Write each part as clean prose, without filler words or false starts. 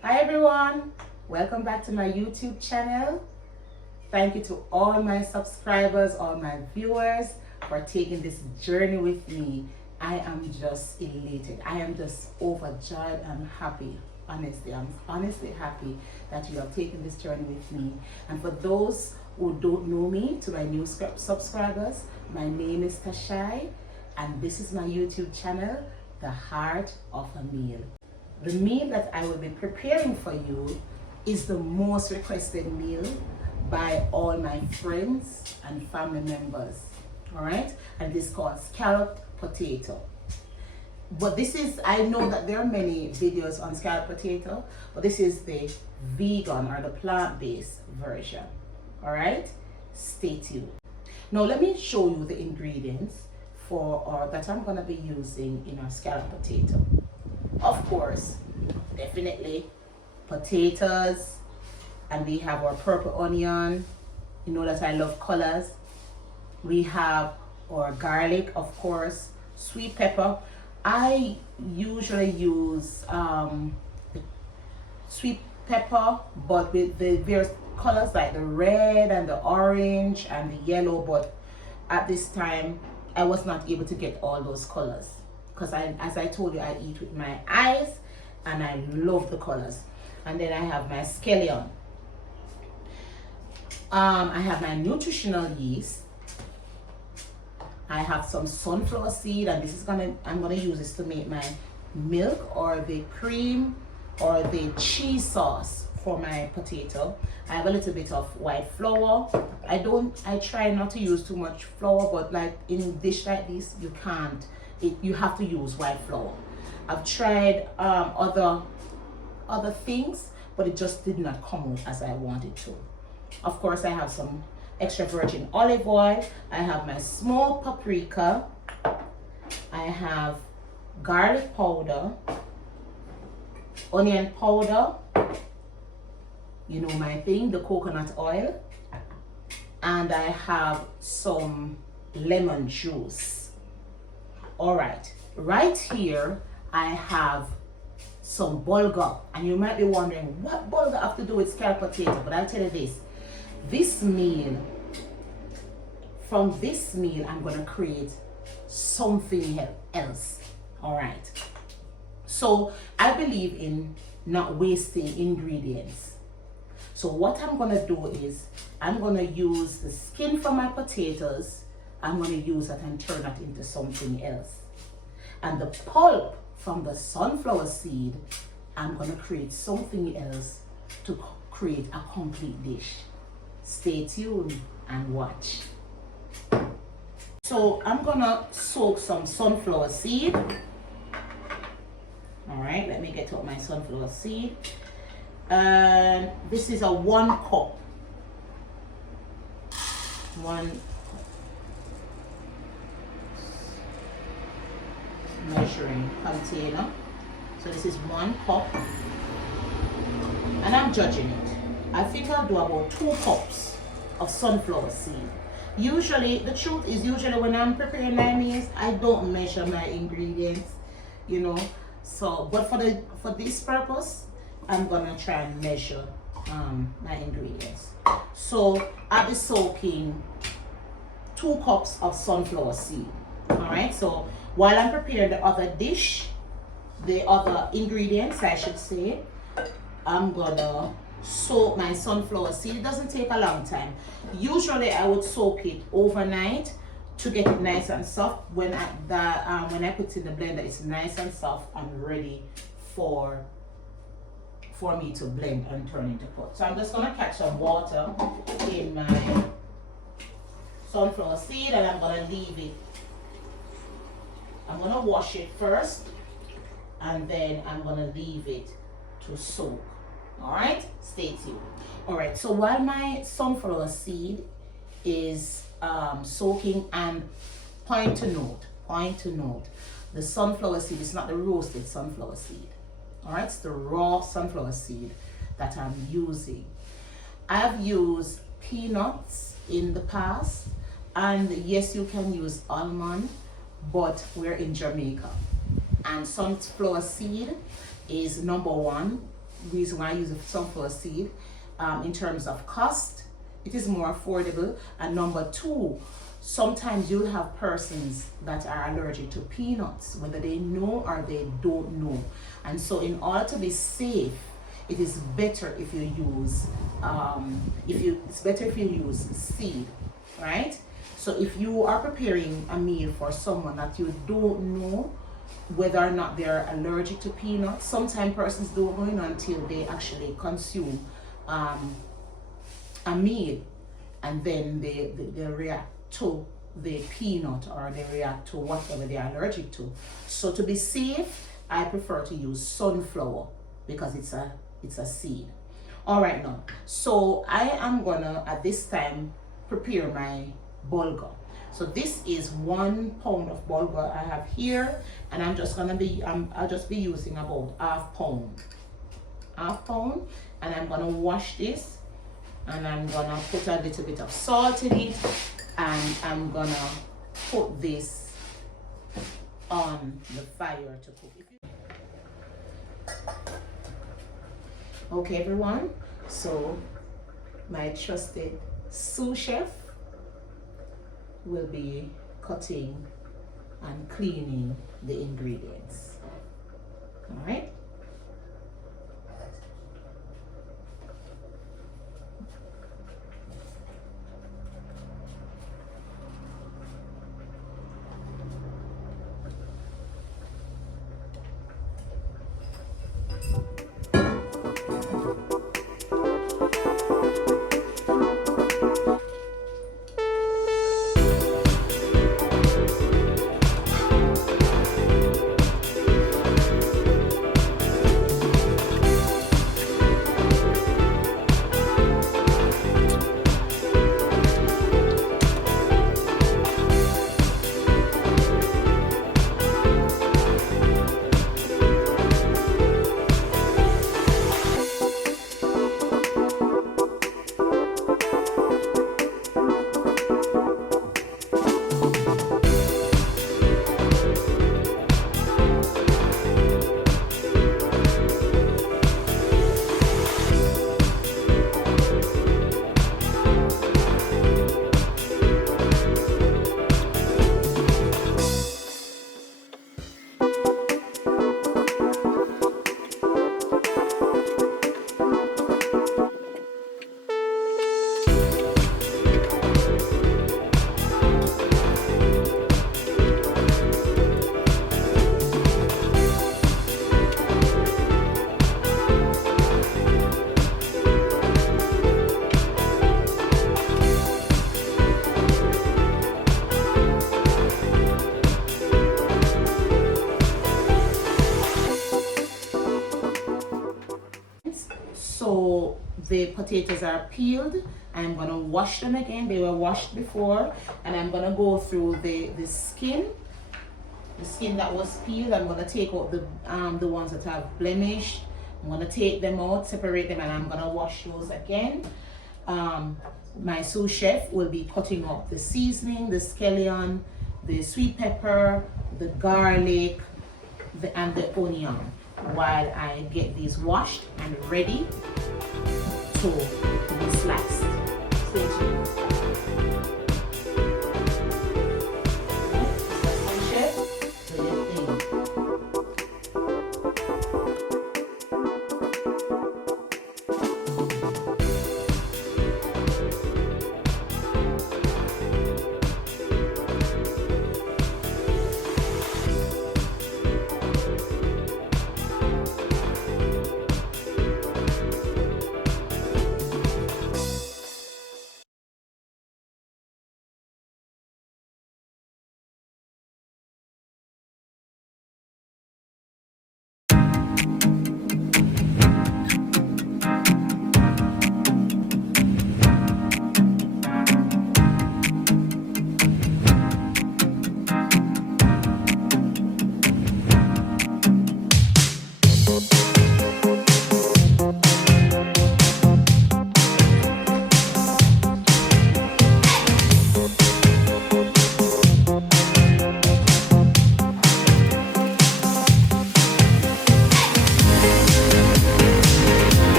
Hi everyone, welcome back to my YouTube channel. Thank you to all my subscribers, all my viewers for taking this journey with me. I am just elated. I am just overjoyed and happy. Honestly, I'm honestly happy that you are taking this journey with me. And for those who don't know me, to my new subscribers, my name is Tashai and this is my YouTube channel, The Heart of a Meal. The meal that I will be preparing for you is the most requested meal by all my friends and family members. All right, and this is called scalloped potato. But this is, I know that there are many videos on scalloped potato, but this is the vegan or the plant-based version. All right, stay tuned. Now let me show you the ingredients that I'm gonna be using in our scalloped potato. Of course, definitely potatoes, and we have our purple onion. You know that I love colors. We have our garlic, of course, sweet pepper. I usually use sweet pepper, but with the various colors like the red and the orange and the yellow, but at this time I was not able to get all those colors because as I told you, I eat with my eyes and I love the colors. And then I have my scallion. I have my nutritional yeast. I have some sunflower seed, and I'm gonna use this to make my milk or the cream or the cheese sauce for my potato. I have a little bit of white flour. I try not to use too much flour, but like in a dish like this, you can't. You have to use white flour. I've tried other things, but it just did not come out as I wanted to. Of course, I have some extra virgin olive oil. I have my small paprika. I have garlic powder, onion powder, you know my thing, the coconut oil, and I have some lemon juice. All right here I have some bulgur, and you might be wondering what bulgur have to do with scalloped potato, but I'll tell you this. From this meal, I'm gonna create something else. All right. So I believe in not wasting ingredients. So what I'm gonna do is I'm gonna use the skin from my potatoes. I'm gonna use that and turn that into something else. And the pulp from the sunflower seed, I'm gonna create something else to create a complete dish. Stay tuned and watch. So I'm gonna soak some sunflower seed. All right, let me get out my sunflower seed. And this is a 1 cup. Measuring container. So this is 1 cup. And I'm judging it. I think I'll do about 2 cups of sunflower seed. Usually, the truth is usually when I'm preparing my meals, I don't measure my ingredients, you know. So, but for this purpose, I'm gonna try and measure my ingredients. So I'll be soaking 2 cups of sunflower seed. All right. So while I'm preparing the other dish, the other ingredients, I should say, I'm gonna soak my sunflower seed. It doesn't take a long time. Usually I would soak it overnight to get it nice and soft. When I put it in the blender, it's nice and soft and ready for me to blend and turn into pot. So I'm just gonna catch some water in my sunflower seed and I'm gonna leave it. I'm gonna wash it first and then I'm gonna leave it to soak. All right, stay tuned. All right, so while my sunflower seed is soaking, and point to note, the sunflower seed is not the roasted sunflower seed. All right, it's the raw sunflower seed that I'm using. I've used peanuts in the past, and yes, you can use almond, but we're in Jamaica, and sunflower seed is number one reason why I use a sunflower seed. In terms of cost, it is more affordable. And number two, sometimes you'll have persons that are allergic to peanuts, whether they know or they don't know. And so in order to be safe, it is better if you use it's better if you use seed, right? So if you are preparing a meal for someone that you don't know whether or not they're allergic to peanuts, sometimes persons don't know until they actually consume a meal, and then they react to the peanut, or they react to whatever they are allergic to. So to be safe, I prefer to use sunflower because it's a seed. All right, now, so I am gonna at this time prepare my bulgur. So this is 1 pound of bulgur I have here, and I'll just be using about half pound, and I'm gonna wash this, and I'm gonna put a little bit of salt in it, and I'm gonna put this on the fire to cook. Okay, everyone, so my trusted sous chef will be cutting and cleaning the ingredients. All right. So the potatoes are peeled. I'm gonna wash them again. They were washed before, and I'm gonna go through the skin that was peeled. I'm gonna take out the ones that have blemish. I'm gonna take them out, separate them, and I'm gonna wash those again. My sous chef will be cutting up the seasoning, the scallion, the sweet pepper, the garlic, and the onion, while I get these washed and ready to be sliced. Stay tuned.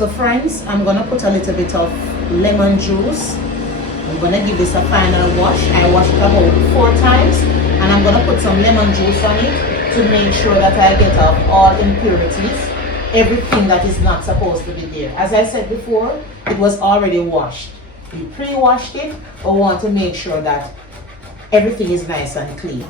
So friends, I'm gonna put a little bit of lemon juice. I'm gonna give this a final wash. I washed it about 4 times, and I'm gonna put some lemon juice on it to make sure that I get off all impurities, everything that is not supposed to be there. As I said before, it was already washed. We pre-washed it, but we want to make sure that everything is nice and clean.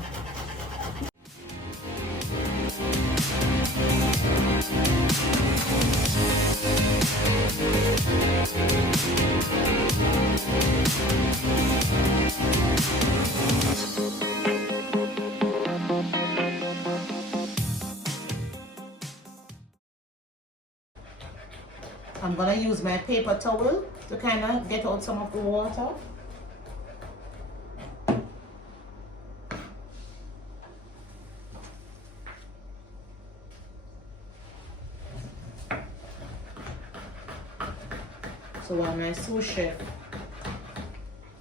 I'm gonna use my paper towel to kind of get out some of the water. So while my sous chef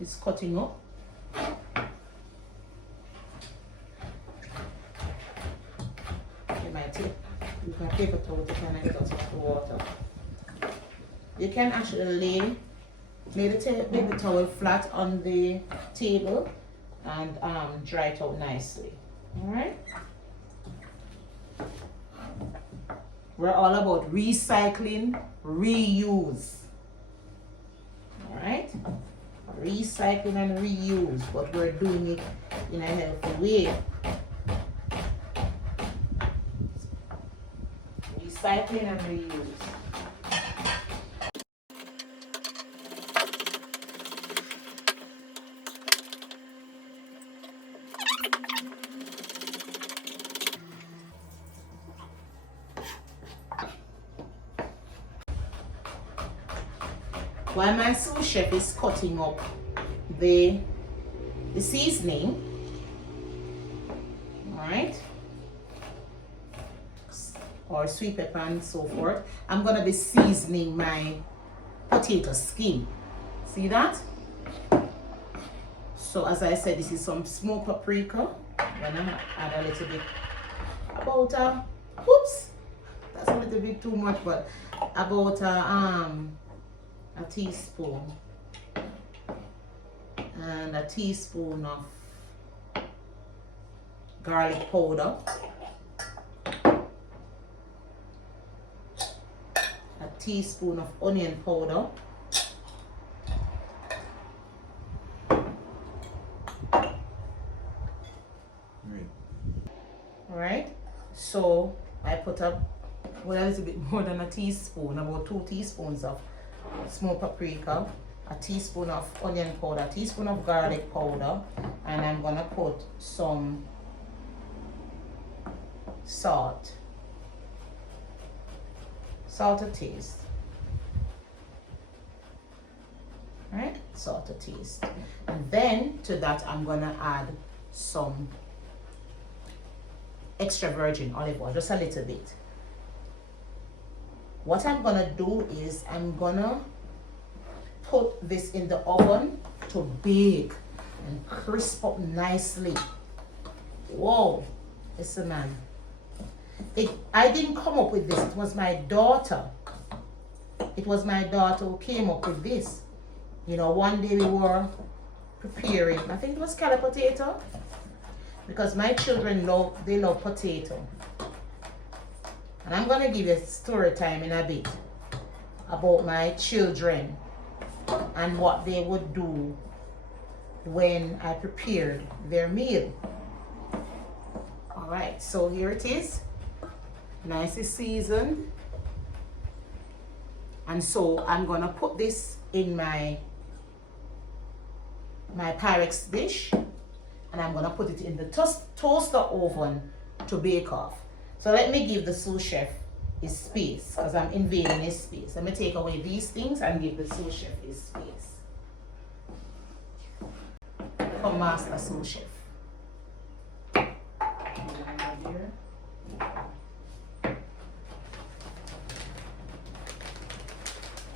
is cutting up, you might use my paper towel to kind of get out some of the water. You can actually lay the paper towel flat on the table and dry it out nicely. Alright? We're all about recycling, reuse. Alright? Recycling and reuse, but we're doing it in a healthy way. Recycling and reuse. While my sous chef is cutting up the seasoning, alright, or sweet pepper and so forth, I'm gonna be seasoning my potato skin. See that? So as I said, this is some smoked paprika. I'm gonna add a little bit, about oops, that's a little bit too much, but about a teaspoon and a teaspoon of garlic powder, a teaspoon of onion powder, right? So I put up a little bit more than a teaspoon, about 2 teaspoons of smoked paprika, a teaspoon of onion powder, a teaspoon of garlic powder, and I'm gonna put some salt to taste. Right, salt to taste. And then to that I'm gonna add some extra virgin olive oil, just a little bit. What I'm gonna do is I'm gonna put this in the oven to bake and crisp up nicely. Whoa, listen man. I didn't come up with this, it was my daughter. It was my daughter who came up with this. You know, one day we were preparing, I think it was scalloped potato, because my children love potato. And I'm gonna give you a story time in a bit about my children and what they would do when I prepared their meal. Alright, so here it is, nicely seasoned. And so I'm gonna put this in my Pyrex dish, and I'm gonna put it in the toaster oven to bake off. So let me give the sous chef his space, because I'm invading his space. Let me take away these things and give the sous chef his space. Come, master sous chef.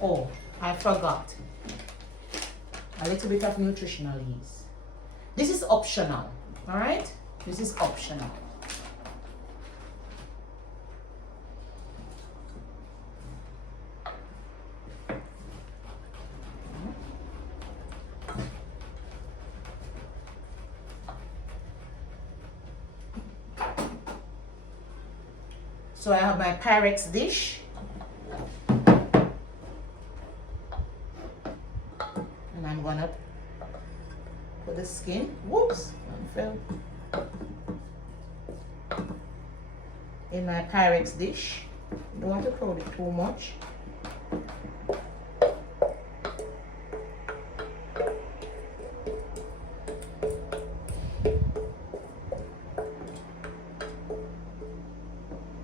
Oh, I forgot. A little bit of nutritional yeast. This is optional, all right? This is optional. So I have my Pyrex dish. And I'm gonna put the skin, whoops, fell, in my Pyrex dish. You don't want to crowd it too much.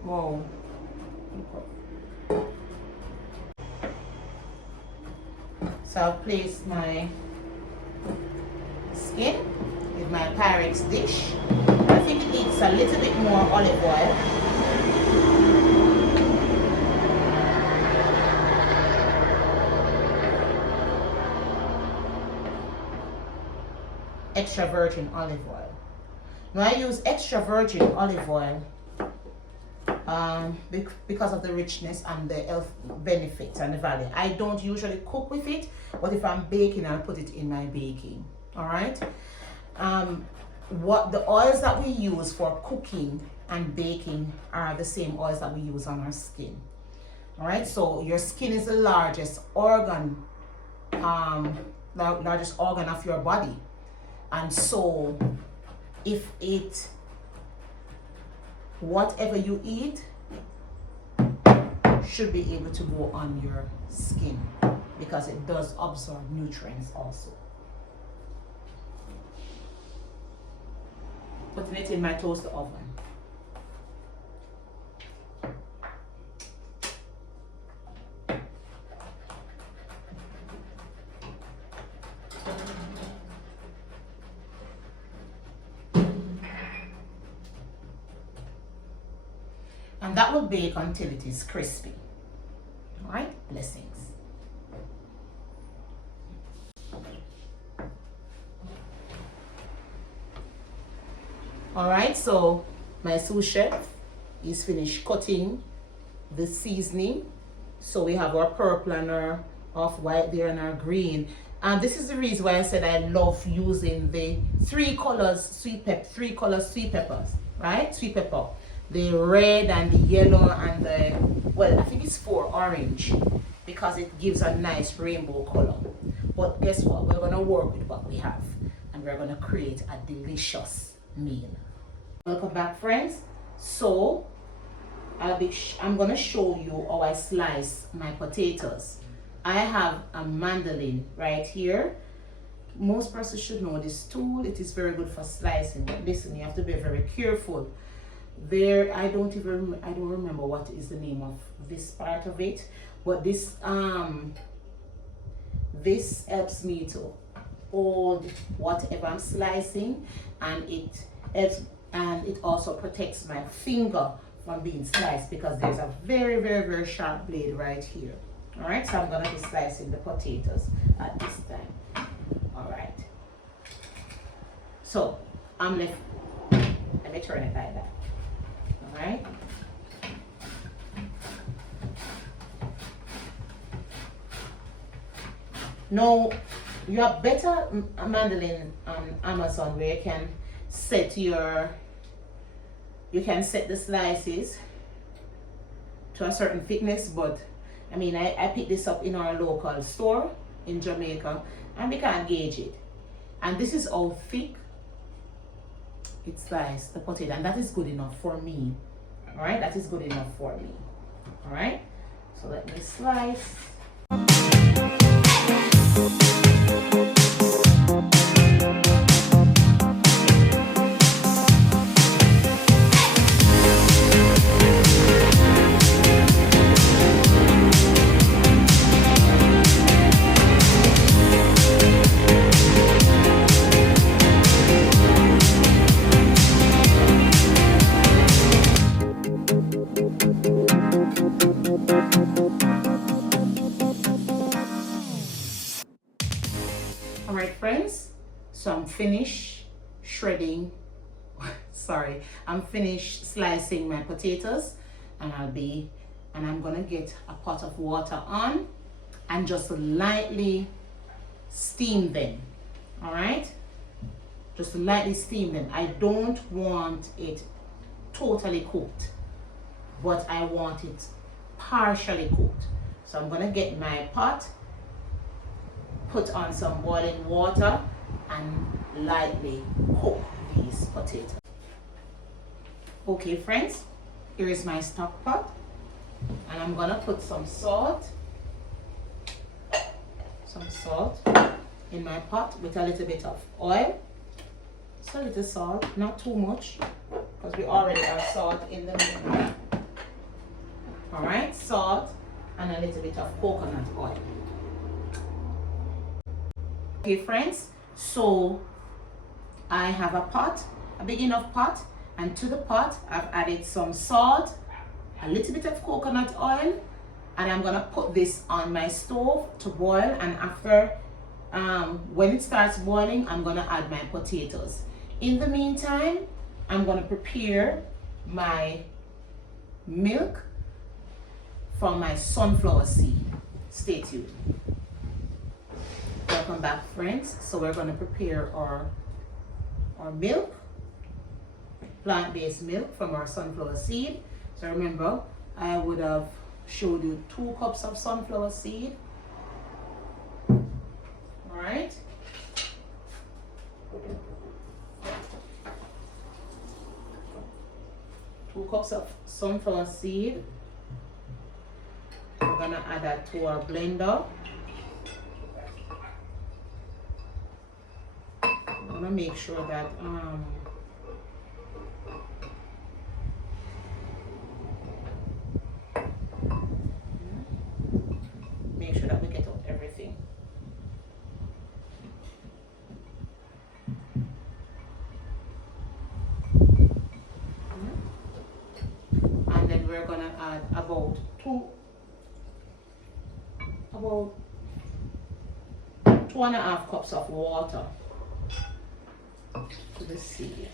Wow. So I'll place my skin with my Pyrex dish. I think it needs a little bit more olive oil. Extra virgin olive oil. Now I use extra virgin olive oil because of the richness and the health benefits and the value. I don't usually cook with it, but if I'm baking, I'll put it in my baking. All right. What the oils that we use for cooking and baking are the same oils that we use on our skin. All right. So your skin is the largest organ, largest organ of your body, and so if it, whatever you eat should be able to go on your skin because it does absorb nutrients also. Putting it in my toaster oven. And that will bake until it is crispy. All right, blessings. All right, so my sous chef is finished cutting the seasoning. So we have our purple and our off-white there and our green. And this is the reason why I said I love using the three colors sweet peppers, right? Sweet pepper. The red and the yellow and the, well, I think it's 4 orange, because it gives a nice rainbow color. But guess what? We're going to work with what we have, and we're going to create a delicious meal. Welcome back, friends. So I'm going to show you how I slice my potatoes. I have a mandolin right here. Most persons should know this tool. It is very good for slicing, but listen, you have to be very careful. There, I don't remember what is the name of this part of it, but this this helps me to hold whatever I'm slicing, and it also protects my finger from being sliced, because there's a very, very, very sharp blade right here. All right, so I'm gonna be slicing the potatoes at this time. All right, so let me turn it like that. All right. Now, you have better mandolin on Amazon where you can set the slices to a certain thickness, but I mean, I picked this up in our local store in Jamaica, and we can't gauge it. And this is how thick it sliced the potato, and that is good enough for me. All right, that is good enough for me. All right, so let me slice. All right, friends, so I'm finished shredding, sorry, I'm finished slicing my potatoes, and I'm gonna get a pot of water on and just lightly steam them. All right, just lightly steam them. I don't want it totally cooked. but I want it partially cooked. So I'm gonna get my pot, put on some boiling water, and lightly cook these potatoes. Okay friends, here is my stock pot, and I'm gonna put some salt in my pot with a little bit of oil. Just a little salt, not too much, because we already have salt in the middle. Alright, salt and a little bit of coconut oil. Okay friends, so I have a pot, a big enough pot, and to the pot I've added some salt, a little bit of coconut oil, and I'm gonna put this on my stove to boil, and after when it starts boiling, I'm gonna add my potatoes. In the meantime, I'm gonna prepare my milk from my sunflower seed. Stay tuned. Welcome back friends. So we're gonna prepare our milk, plant-based milk from our sunflower seed. So remember, I would have showed you 2 cups of sunflower seed. All right. Two cups of sunflower seed. We're gonna add that to our blender. I'm gonna make sure that we get out everything. And then we're gonna add about 2.5 cups of water to the seed.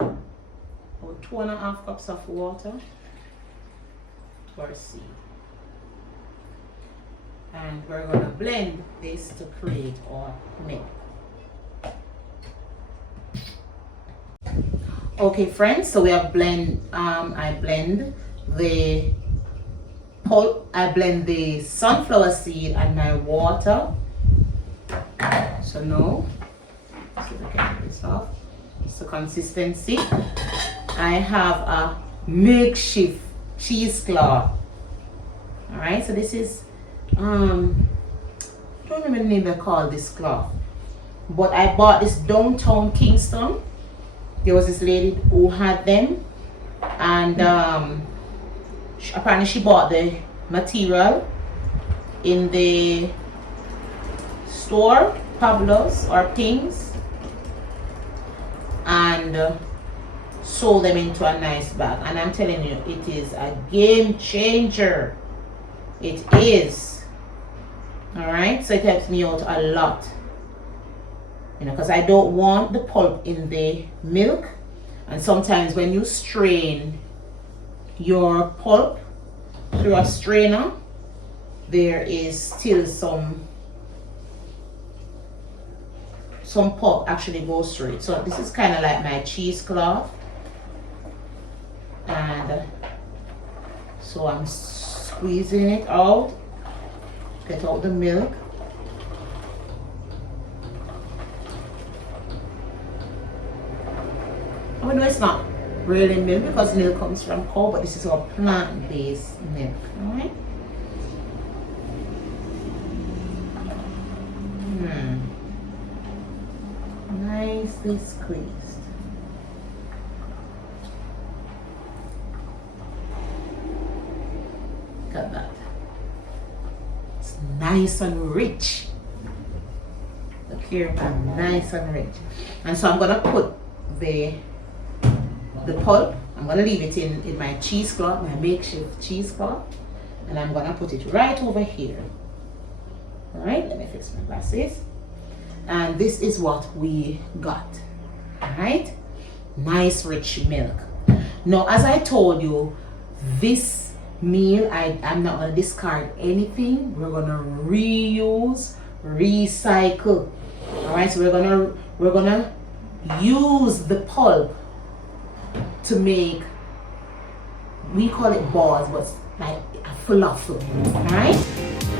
About 2.5 cups of water to our seed. And we're gonna blend this to create our milk. Okay friends, so we have I blend the sunflower seed and my water. So now, let's see if I can get this off. It's the consistency. I have a makeshift cheesecloth. Alright, so this is I don't remember the name they call this cloth, but I bought this downtown Kingston. There was this lady who had them, and apparently she bought the material in the store, Pablo's or Ping's, and sold them into a nice bag. And I'm telling you, it is a game changer. It is. Alright, so it helps me out a lot, you know, because I don't want the pulp in the milk. And sometimes when you strain your pulp through a strainer, there is still some pulp actually goes through it. So this is kind of like my cheesecloth, and so I'm squeezing it out, get out the milk. I know it's not really milk because milk comes from cow, but this is our plant-based milk. Alright? Nicely squeezed. Look at that. It's nice and rich. Look here, nice and rich. And so I'm gonna put the pulp, I'm gonna leave it in my cheesecloth, my makeshift cheesecloth, and I'm gonna put it right over here. Alright, let me fix my glasses. And this is what we got. Alright, nice rich milk. Now, as I told you, this meal, I'm not gonna discard anything. We're gonna reuse, recycle. Alright, so we're gonna use the pulp to make, we call it balls, but like a falafel, right?